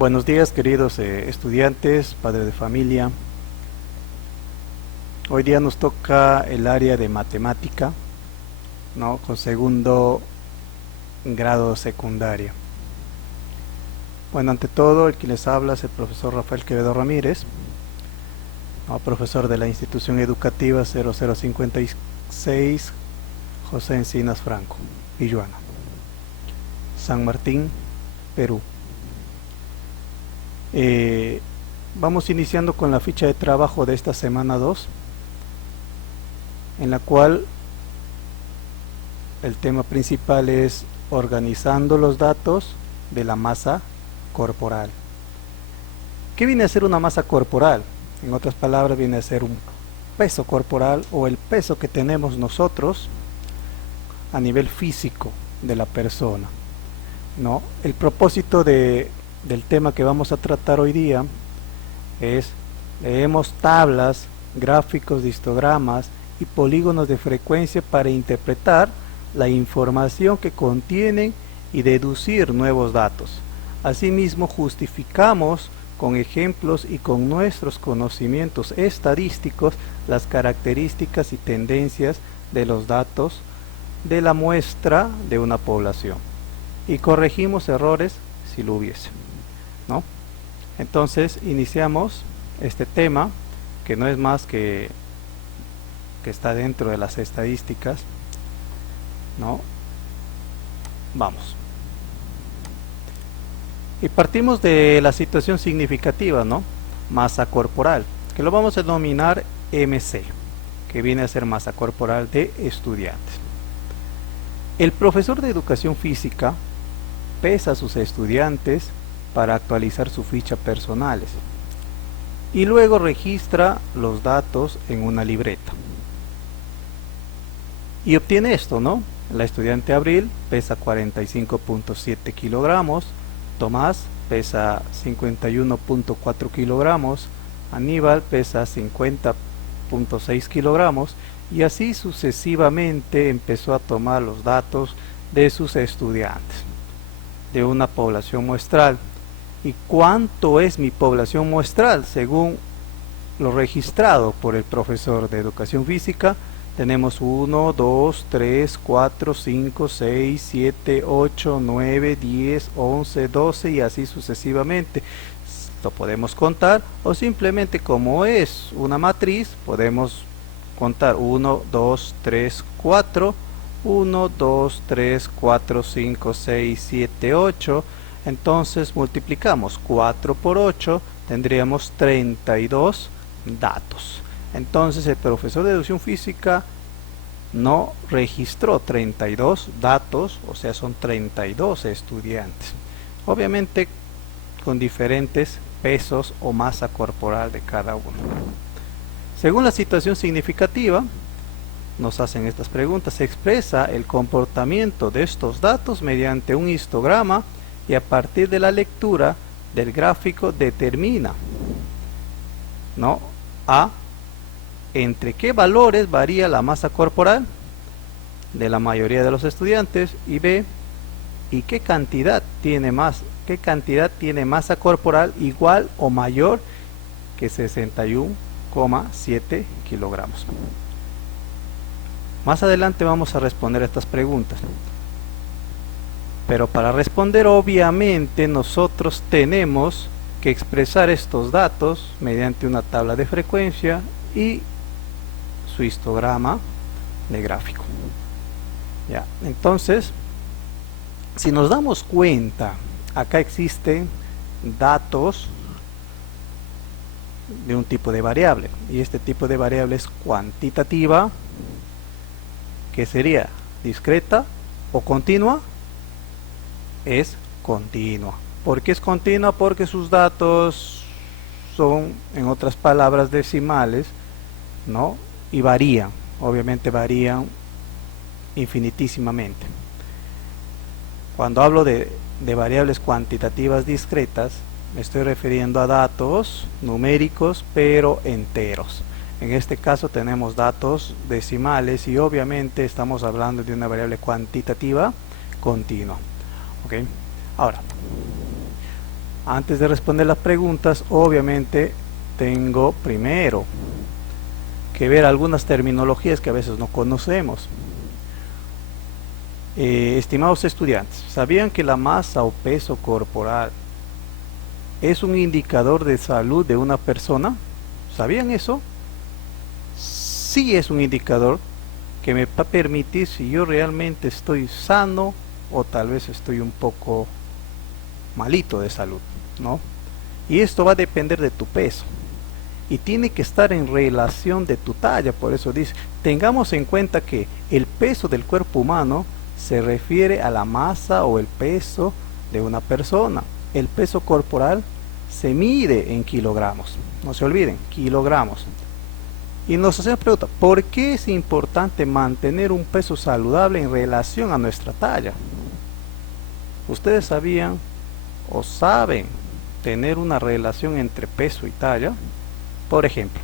Buenos días, queridos estudiantes, padres de familia. Hoy día nos toca el área de matemática, ¿no? Con segundo grado secundaria. Bueno, ante todo, el que les habla es el profesor Rafael Quevedo Ramírez, ¿no? Profesor de la institución educativa 0056 José Encinas Franco, Villuana, San Martín, Perú. Vamos iniciando con la ficha de trabajo de esta semana 2, en la cual el tema principal es organizando los datos de la masa corporal. ¿Qué viene a ser una masa corporal? En otras palabras, viene a ser un peso corporal o el peso que tenemos nosotros a nivel físico de la persona, ¿no? El propósito del tema que vamos a tratar hoy día es: leemos tablas, gráficos de histogramas y polígonos de frecuencia para interpretar la información que contienen y deducir nuevos datos. Asimismo, justificamos con ejemplos y con nuestros conocimientos estadísticos las características y tendencias de los datos de la muestra de una población y corregimos errores si lo hubiese, ¿no? Entonces iniciamos este tema, que no es más que está dentro de las estadísticas, ¿no? Vamos. Y partimos de la situación significativa, ¿no? Masa corporal, que lo vamos a denominar MC, que viene a ser masa corporal de estudiantes. El profesor de educación física pesa a sus estudiantes para actualizar su ficha personales y luego registra los datos en una libreta y obtiene esto, ¿no? La estudiante Abril pesa 45.7 kilogramos, Tomás pesa 51.4 kilogramos, Aníbal pesa 50.6 kilogramos y así sucesivamente empezó a tomar los datos de sus estudiantes de una población muestral. ¿Y cuánto es mi población muestral? Según lo registrado por el profesor de educación física, tenemos 1, 2, 3, 4, 5, 6, 7, 8, 9, 10, 11, 12 y así sucesivamente. Lo podemos contar o simplemente, como es una matriz, podemos contar 1, 2, 3, 4, 1, 2, 3, 4, 5, 6, 7, 8. Entonces multiplicamos 4 por 8, tendríamos 32 datos. Entonces el profesor de educación física no registró 32 datos, o sea, son 32 estudiantes. Obviamente con diferentes pesos o masa corporal de cada uno. Según la situación significativa, nos hacen estas preguntas. Se expresa el comportamiento de estos datos mediante un histograma y a partir de la lectura del gráfico determina, ¿no? A, entre qué valores varía la masa corporal de la mayoría de los estudiantes, y B, y qué cantidad tiene masa corporal igual o mayor que 61,7 kilogramos. Más adelante vamos a responder estas preguntas, pero para responder obviamente nosotros tenemos que expresar estos datos mediante una tabla de frecuencia y su histograma de gráfico. Ya, entonces, si nos damos cuenta, acá existen datos de un tipo de variable, y este tipo de variable es cuantitativa, que sería discreta o continua. Es continua. ¿Por qué es continua? Porque sus datos son, en otras palabras, decimales, ¿no? Y varían, obviamente varían infinitísimamente. Cuando hablo de variables cuantitativas discretas, me estoy refiriendo a datos numéricos pero enteros. En este caso tenemos datos decimales y obviamente estamos hablando de una variable cuantitativa continua. ¿Okay? Ahora, Antes de responder las preguntas, obviamente tengo primero que ver algunas terminologías que a veces no conocemos. Estimados estudiantes, ¿sabían que la masa o peso corporal es un indicador de salud de una persona? ¿Sabían eso? Sí, es un indicador que me va a permitir si yo realmente estoy sano o tal vez estoy un poco malito de salud, ¿no? Y esto va a depender de tu peso y tiene que estar en relación de tu talla. Por eso dice, tengamos en cuenta que el peso del cuerpo humano se refiere a la masa o el peso de una persona. El peso corporal se mide en kilogramos, no se olviden, kilogramos. Y nos hacemos pregunta, ¿por qué es importante mantener un peso saludable en relación a nuestra talla? ¿Ustedes sabían o saben tener una relación entre peso y talla? Por ejemplo,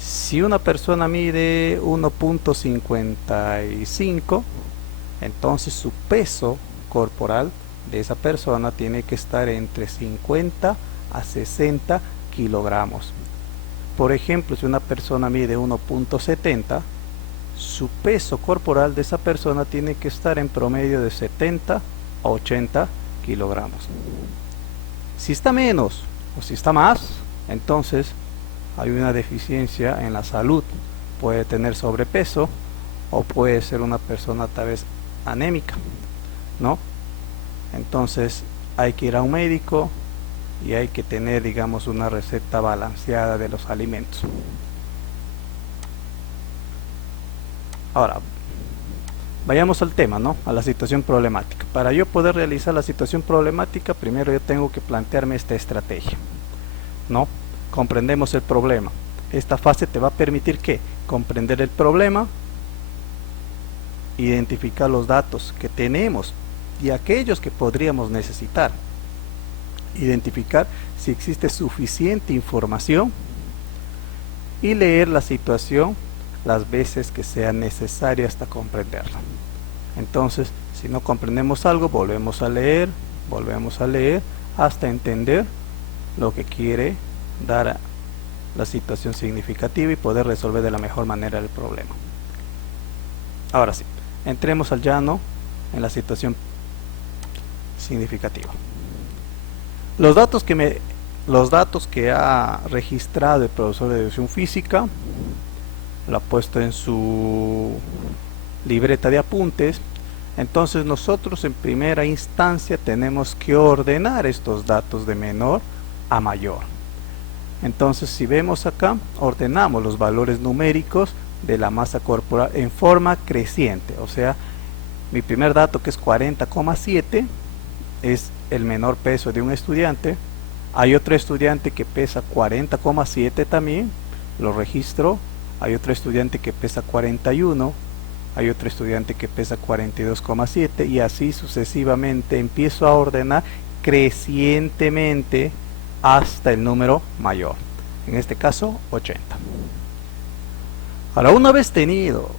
si una persona mide 1.55, entonces su peso corporal de esa persona tiene que estar entre 50 a 60 kilogramos. Por ejemplo, si una persona mide 1.70, su peso corporal de esa persona tiene que estar en promedio de 70 a 80 kilogramos. Si está menos o si está más, entonces hay una deficiencia en la salud. Puede tener sobrepeso o puede ser una persona tal vez anémica, ¿no? Entonces hay que ir a un médico y hay que tener, digamos, una receta balanceada de los alimentos. Ahora, vayamos al tema, ¿no? A la situación problemática. Para yo poder realizar la situación problemática, primero yo tengo que plantearme esta estrategia, ¿no? Comprendemos el problema. Esta fase te va a permitir ¿qué? Comprender el problema, identificar los datos que tenemos y aquellos que podríamos necesitar, identificar si existe suficiente información y leer la situación las veces que sea necesario hasta comprenderla. Entonces, si no comprendemos algo, volvemos a leer hasta entender lo que quiere dar a la situación significativa y poder resolver de la mejor manera el problema. Ahora sí, entremos al llano en la situación significativa. Los datos que ha registrado el profesor de educación física, lo ha puesto en su libreta de apuntes. Entonces nosotros en primera instancia tenemos que ordenar estos datos de menor a mayor. Entonces si vemos acá, ordenamos los valores numéricos de la masa corporal en forma creciente. O sea, mi primer dato, que es 40,7, es el menor peso de un estudiante. Hay otro estudiante que pesa 40,7 también, lo registro. Hay otro estudiante que pesa 41, hay otro estudiante que pesa 42,7 y así sucesivamente empiezo a ordenar crecientemente hasta el número mayor, en este caso 80. Ahora, una vez tenido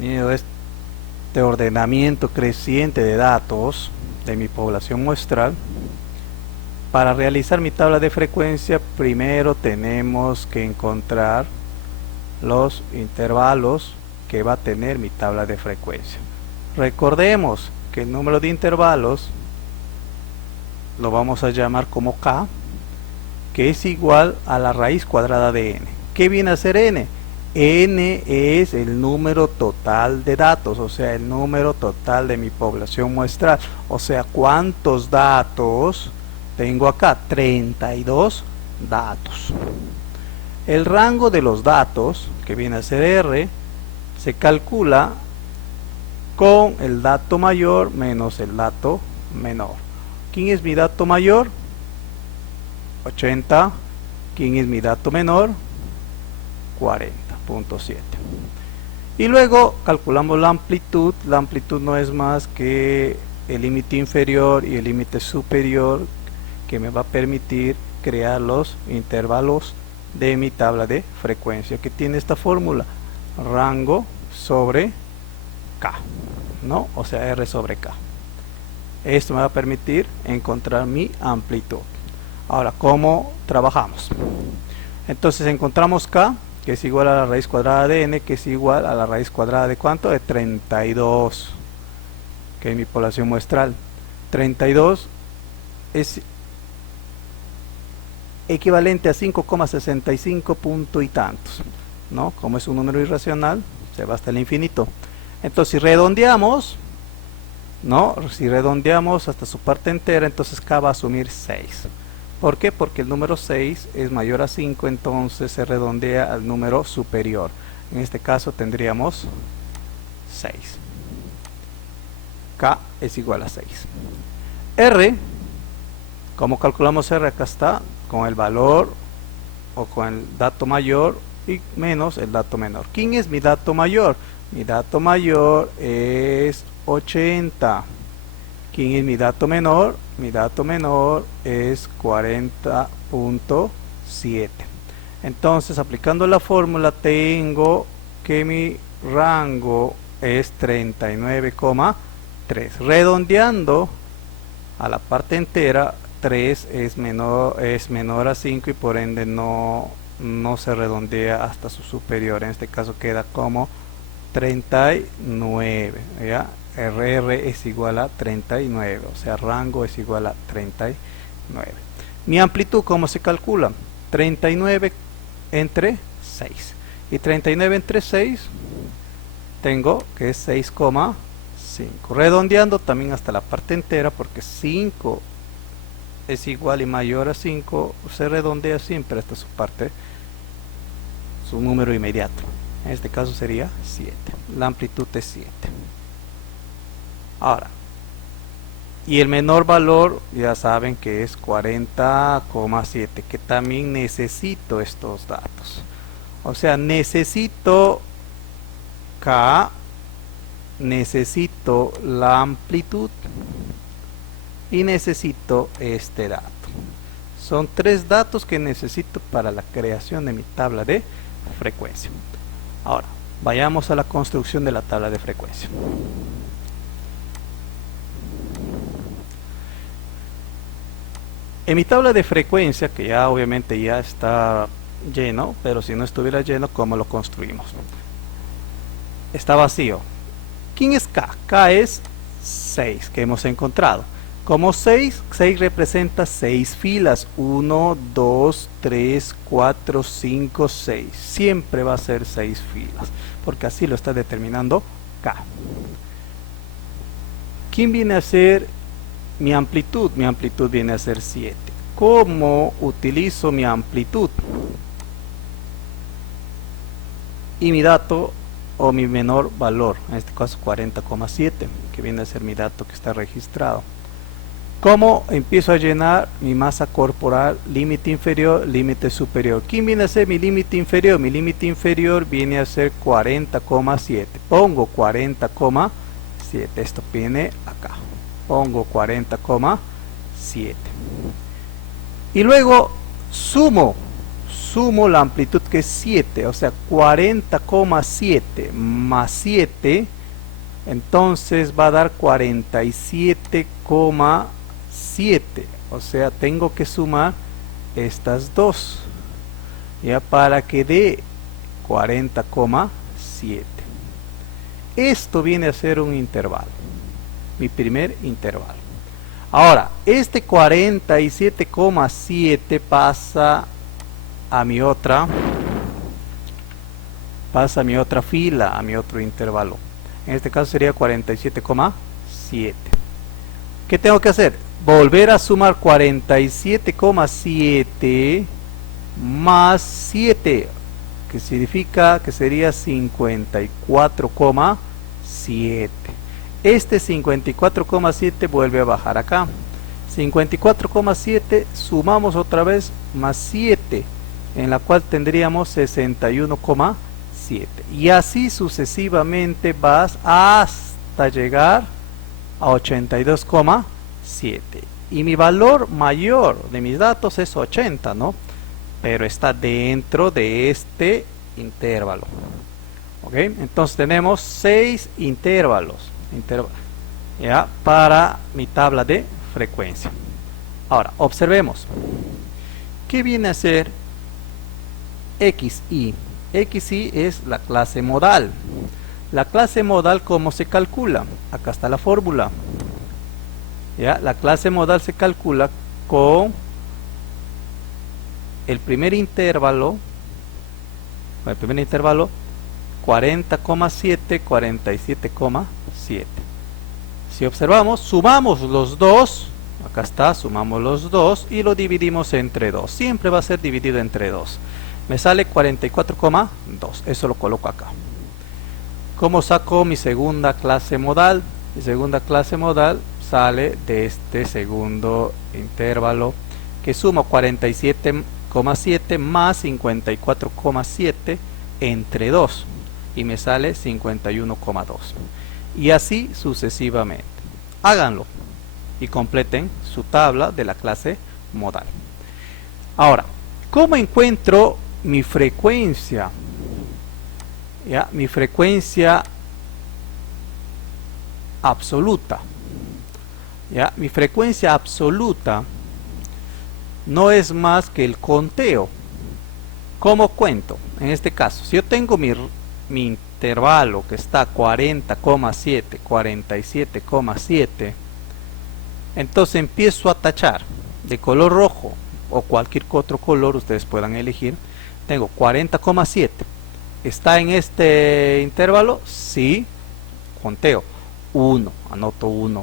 este ordenamiento creciente de datos de mi población muestral, para realizar mi tabla de frecuencia primero tenemos que encontrar los intervalos que va a tener mi tabla de frecuencia. Recordemos que el número de intervalos lo vamos a llamar como K, que es igual a la raíz cuadrada de n. ¿Qué viene a ser n? N es el número total de datos, o sea, el número total de mi población muestral. O sea, ¿cuántos datos tengo acá? 32 datos. El rango de los datos, que viene a ser R, se calcula con el dato mayor menos el dato menor. ¿Quién es mi dato mayor? 80. ¿Quién es mi dato menor? 40.7. Y luego calculamos la amplitud. La amplitud no es más que el límite inferior y el límite superior que me va a permitir crear los intervalos de mi tabla de frecuencia, que tiene esta fórmula: rango sobre K, ¿no? O sea, R sobre K. Esto me va a permitir encontrar mi amplitud. Ahora, ¿cómo trabajamos? Entonces encontramos K, que es igual a la raíz cuadrada de n, que es igual a la raíz cuadrada de ¿cuánto? De 32, que es mi población muestral. 32 es equivalente a 5,65 punto y tantos, ¿no? Como es un número irracional, se va hasta el infinito. Entonces, si redondeamos, ¿no? Si redondeamos hasta su parte entera, entonces K va a asumir 6. ¿Por qué? Porque el número 6 es mayor a 5, entonces se redondea al número superior. En este caso tendríamos 6. K es igual a 6. R, ¿cómo calculamos R? Acá está, con el valor o con el dato mayor y menos el dato menor. ¿Quién es mi dato mayor? Mi dato mayor es 80. ¿Quién es mi dato menor? Mi dato menor es 40.7. Entonces, aplicando la fórmula, tengo que mi rango es 39,3. Redondeando a la parte entera, 3 es menor a 5 y por ende no se redondea hasta su superior. En este caso queda como 39, ¿ya? RR es igual a 39, o sea, rango es igual a 39. Mi amplitud, ¿cómo se calcula? 39 entre 6. Y 39 entre 6 tengo que es 6,5. Redondeando también hasta la parte entera, porque 5 es igual y mayor a 5, se redondea siempre hasta su parte, su número inmediato. En este caso sería 7. La amplitud es 7. Ahora, y el menor valor ya saben que es 40,7, que también necesito estos datos. O sea, necesito K, necesito la amplitud y necesito este dato. Son 3 datos que necesito para la creación de mi tabla de frecuencia. Ahora, vayamos a la construcción de la tabla de frecuencia. En mi tabla de frecuencia, que ya obviamente ya está lleno, pero si no estuviera lleno, ¿cómo lo construimos? Está vacío. ¿Quién es K? K es 6 que hemos encontrado. Como 6 representa 6 filas. 1, 2, 3, 4, 5, 6. Siempre va a ser 6 filas, porque así lo está determinando K. ¿Quién viene a ser mi amplitud? Mi amplitud viene a ser 7. ¿Cómo utilizo mi amplitud? Y mi dato o mi menor valor, en este caso 40,7, que viene a ser mi dato que está registrado. ¿Cómo empiezo a llenar mi masa corporal? Límite inferior, límite superior. ¿Quién viene a ser mi límite inferior? Mi límite inferior viene a ser 40,7. Pongo 40,7. Esto viene acá. Pongo 40,7. Y luego sumo la amplitud, que es 7. O sea, 40,7 más 7. Entonces va a dar 47,7. O sea, tengo que sumar estas dos, ya, para que dé 40,7. Esto viene a ser un intervalo, mi primer intervalo. Ahora, este 47,7 pasa a mi otra fila, a mi otro intervalo. En este caso sería 47,7. ¿Qué tengo que hacer? Volver a sumar 47,7 más 7, que significa que sería 54,7. Este 54,7 vuelve a bajar acá. 54,7 sumamos otra vez más 7, en la cual tendríamos 61,7. Y así sucesivamente vas hasta llegar a 82,7. Y mi valor mayor de mis datos es 80, ¿no? Pero está dentro de este intervalo. ¿Ok? Entonces tenemos 6 intervalos. ya, para mi tabla de frecuencia. Ahora, observemos. ¿Qué viene a ser XY? XY es la clase modal. La clase modal, ¿cómo se calcula? Acá está la fórmula. ¿Ya? La clase modal se calcula con el primer intervalo 40,7, 47,7. Si observamos, sumamos los dos, acá está, sumamos los dos y lo dividimos entre 2. Siempre va a ser dividido entre 2. Me sale 44,2. Eso lo coloco acá. ¿Cómo saco mi segunda clase modal? Mi segunda clase modal sale de este segundo intervalo que suma 47,7 más 54,7 entre 2 y me sale 51,2 y así sucesivamente. Háganlo y completen su tabla de la clase modal. Ahora, ¿cómo encuentro mi frecuencia? ¿Ya? Mi frecuencia absoluta. ¿Ya? Mi frecuencia absoluta no es más que el conteo. ¿Cómo cuento? En este caso, si yo tengo mi intervalo que está 40,7, 47,7, entonces empiezo a tachar de color rojo o cualquier otro color ustedes puedan elegir. Tengo 40,7. ¿Está en este intervalo? Sí. Conteo. 1. Anoto 1.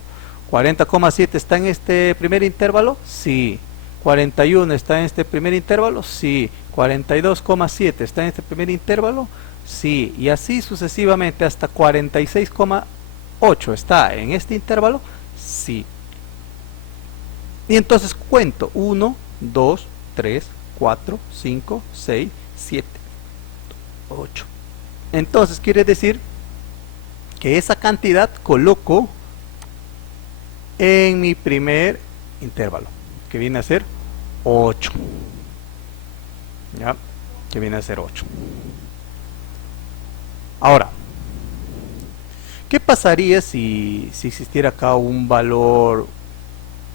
40,7 está en este primer intervalo. Sí. 41 está en este primer intervalo. Sí. 42,7 está en este primer intervalo. Sí. Y así sucesivamente hasta 46,8 está en este intervalo. Sí. Y entonces cuento 1, 2, 3, 4, 5, 6, 7, 8. Entonces quiere decir que esa cantidad coloco en mi primer intervalo, que viene a ser 8. ¿Ya? Que viene a ser 8. Ahora, ¿qué pasaría si existiera acá un valor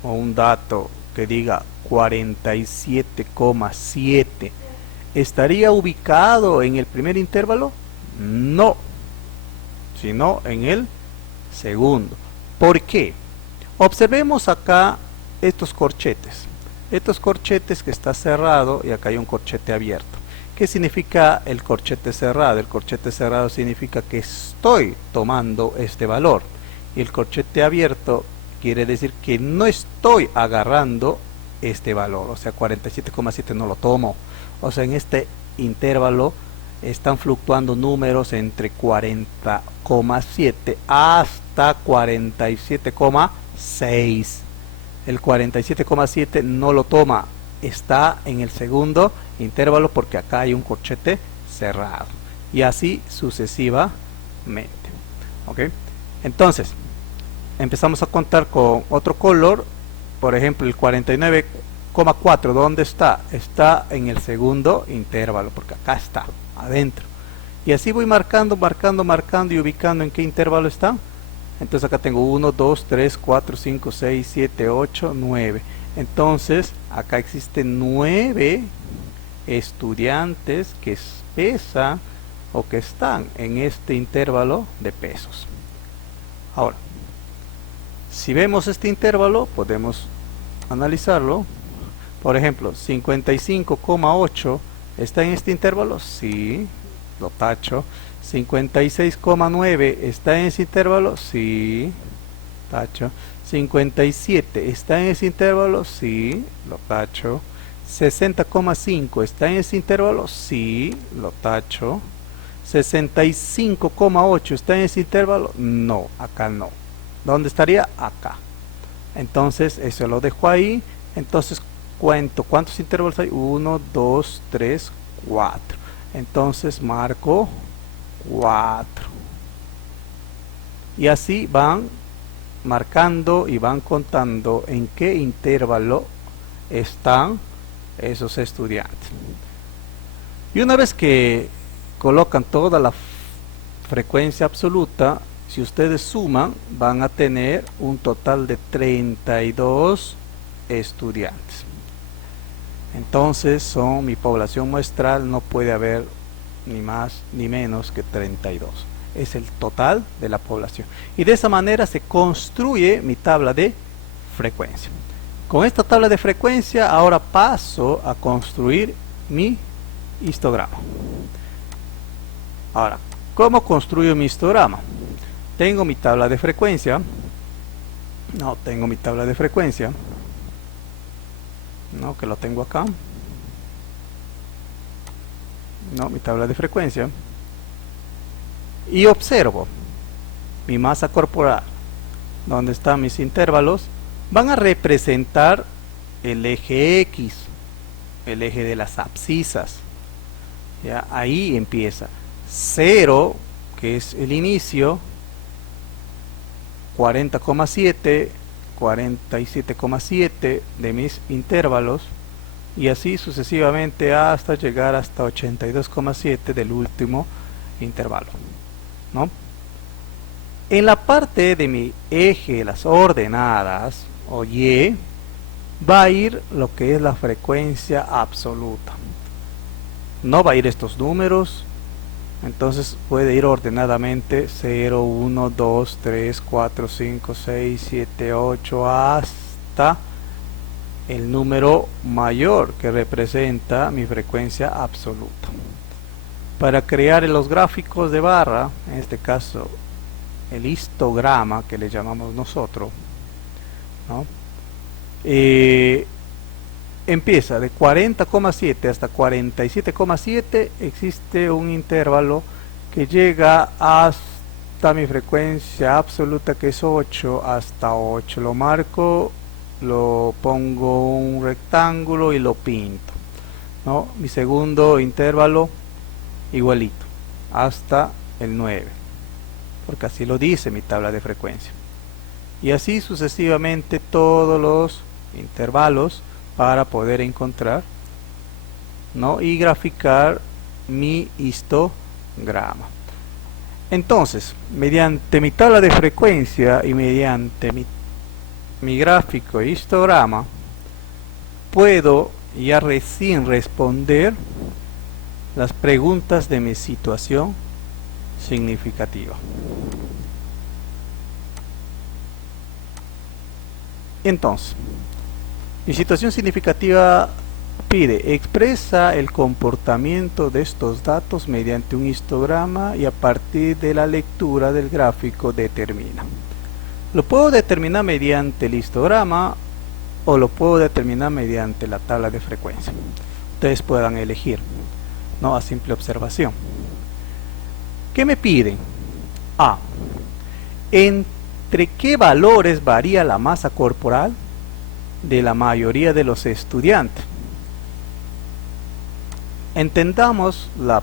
o un dato que diga 47,7? ¿Estaría ubicado en el primer intervalo? No, sino en el segundo. ¿Por qué? Observemos acá estos corchetes. Estos corchetes que está cerrado y acá hay un corchete abierto. ¿Qué significa el corchete cerrado? El corchete cerrado significa que estoy tomando este valor. Y el corchete abierto quiere decir que no estoy agarrando este valor. O sea, 47,7 no lo tomo. O sea, en este intervalo están fluctuando números entre 40,7 hasta 47,6. El 47,7 no lo toma, está en el segundo intervalo porque acá hay un corchete cerrado. Y así sucesivamente. ¿Ok? Entonces, empezamos a contar con otro color. Por ejemplo, el 49,4, ¿dónde está? Está en el segundo intervalo, porque acá está, adentro. Y así voy marcando y ubicando en qué intervalo está. Entonces acá tengo 1, 2, 3, 4, 5, 6, 7, 8, 9. Entonces, acá existen 9 estudiantes que pesan o que están en este intervalo de pesos. Ahora, si vemos este intervalo, podemos analizarlo. Por ejemplo, 55,8 está en este intervalo. Sí, lo tacho. 56,9 está en ese intervalo. Sí, tacho. 57 está en ese intervalo. Sí, lo tacho. 60,5 está en ese intervalo. Sí, lo tacho. 65,8 está en ese intervalo. No, acá no. ¿Dónde estaría? Acá. Entonces eso lo dejo ahí. Entonces cuento cuántos intervalos hay. 1, 2, 3, 4. Entonces marco 4. Y así van marcando y van contando en qué intervalo están esos estudiantes. Y una vez que colocan toda la frecuencia absoluta, si ustedes suman, van a tener un total de 32 estudiantes. Entonces mi población muestral no puede haber ni más ni menos que 32. Es el total de la población. Y de esa manera se construye mi tabla de frecuencia. Con esta tabla de frecuencia ahora paso a construir mi histograma. Ahora, ¿cómo construyo mi histograma? Tengo mi tabla de frecuencia. Tengo mi tabla de frecuencia. Que lo tengo acá. Mi tabla de frecuencia. Y observo mi masa corporal, donde están mis intervalos, van a representar el eje X, el eje de las abscisas. ¿Ya? Ahí empieza 0, que es el inicio, 40,7, 47,7 de mis intervalos, y así sucesivamente hasta llegar hasta 82,7 del último intervalo. En la parte de mi eje, las ordenadas, o Y, va a ir lo que es la frecuencia absoluta. No va a ir estos números, entonces puede ir ordenadamente 0, 1, 2, 3, 4, 5, 6, 7, 8, hasta el número mayor que representa mi frecuencia absoluta. Para crear los gráficos de barra, en este caso el histograma que le llamamos nosotros, empieza de 40,7 hasta 47,7. existe un intervalo que llega hasta mi frecuencia absoluta, que es 8, hasta 8. Lo marco, lo pongo un rectángulo y lo pinto. Mi segundo intervalo igualito hasta el 9, porque así lo dice mi tabla de frecuencia, y así sucesivamente todos los intervalos para poder encontrar y graficar mi histograma. Entonces, mediante mi tabla de frecuencia y mediante mi gráfico histograma, puedo ya recién responder las preguntas de mi situación significativa. Entonces, mi situación significativa pide: expresa el comportamiento de estos datos mediante un histograma y a partir de la lectura del gráfico determina. Lo puedo determinar mediante el histograma o lo puedo determinar mediante la tabla de frecuencia. Ustedes puedan elegir, a simple observación. ¿Qué me piden? A. ¿Entre qué valores varía la masa corporal de la mayoría de los estudiantes? Entendamos la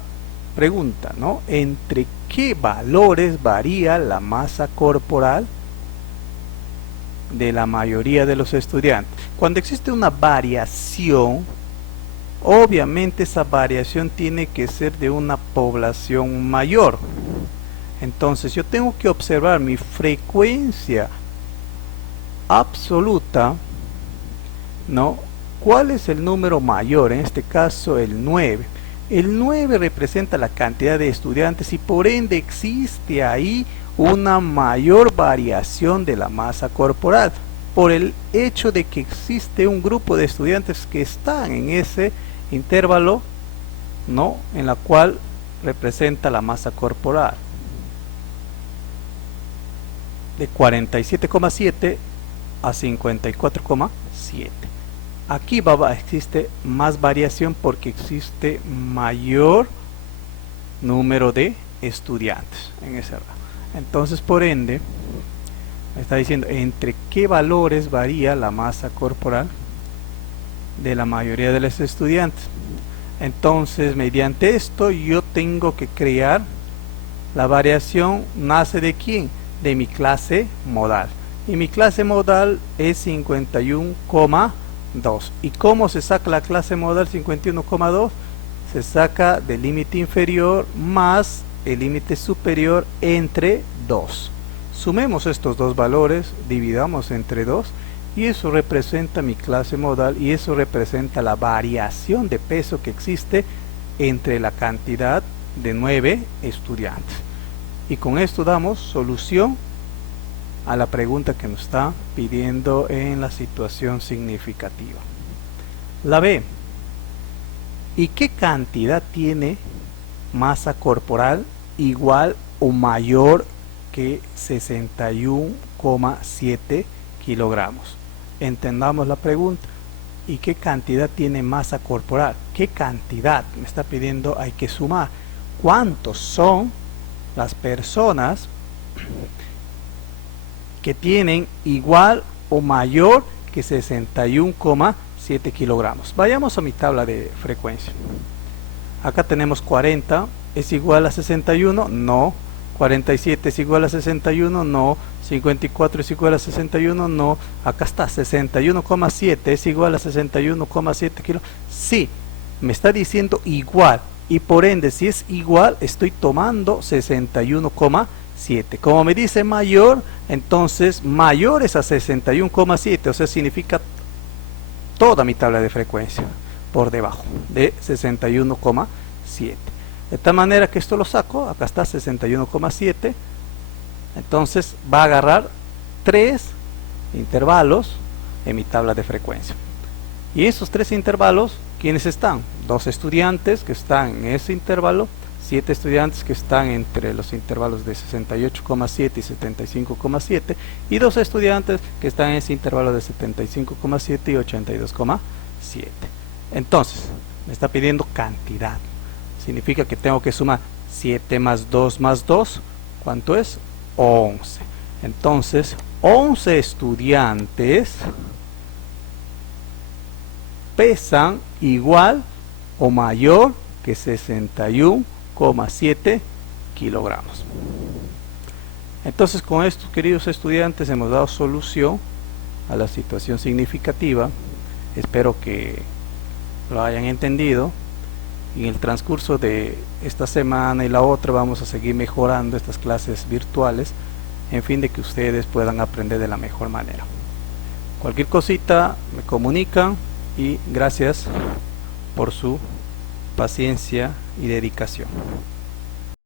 pregunta, ¿entre qué valores varía la masa corporal de la mayoría de los estudiantes? Cuando existe una variación, obviamente esa variación tiene que ser de una población mayor. Entonces yo tengo que observar mi frecuencia absoluta, ¿cuál es el número mayor? En este caso el 9. El 9 representa la cantidad de estudiantes y por ende existe ahí una mayor variación de la masa corporal, por el hecho de que existe un grupo de estudiantes que están en ese intervalo, en la cual representa la masa corporal de 47,7 a 54,7. Aquí existe más variación porque existe mayor número de estudiantes en ese rango. Entonces, por ende, me está diciendo entre qué valores varía la masa corporal de la mayoría de los estudiantes. Entonces, mediante esto yo tengo que crear la variación. ¿Nace de quién? De mi clase modal, y mi clase modal es 51,2. ¿Y cómo se saca la clase modal 51,2? Se saca del límite inferior más el límite superior entre 2. Sumemos estos dos valores, dividamos entre 2 y eso representa mi clase modal y eso representa la variación de peso que existe entre la cantidad de 9 estudiantes. Y con esto damos solución a la pregunta que nos está pidiendo en la situación significativa. La B. ¿Y qué cantidad tiene masa corporal igual o mayor que 61,7 kilogramos? Entendamos la pregunta. ¿Y qué cantidad tiene masa corporal? ¿Qué cantidad? Me está pidiendo, hay que sumar. ¿Cuántos son las personas que tienen igual o mayor que 61,7 kilogramos? Vayamos a mi tabla de frecuencia. Acá tenemos 40, ¿es igual a 61? No. 47 es igual a 61, no. 54 es igual a 61, no. Acá está 61,7 es igual a 61,7 kilos. Sí, me está diciendo igual y por ende si es igual estoy tomando 61,7. Como me dice mayor, entonces mayor es a 61,7, o sea significa toda mi tabla de frecuencia por debajo de 61,7. De tal manera que esto lo saco, acá está 61,7, entonces va a agarrar 3 intervalos en mi tabla de frecuencia. Y esos 3 intervalos, ¿quiénes están? 2 estudiantes que están en ese intervalo, 7 estudiantes que están entre los intervalos de 68,7 y 75,7 y 2 estudiantes que están en ese intervalo de 75,7 y 82,7. Entonces, me está pidiendo cantidad. Significa que tengo que sumar 7 más 2 más 2, ¿cuánto es? 11. Entonces, 11 estudiantes pesan igual o mayor que 61,7 kilogramos. Entonces, con esto, queridos estudiantes, hemos dado solución a la situación significativa. Espero que lo hayan entendido. En el transcurso de esta semana y la otra vamos a seguir mejorando estas clases virtuales en fin de que ustedes puedan aprender de la mejor manera. Cualquier cosita me comunican y gracias por su paciencia y dedicación.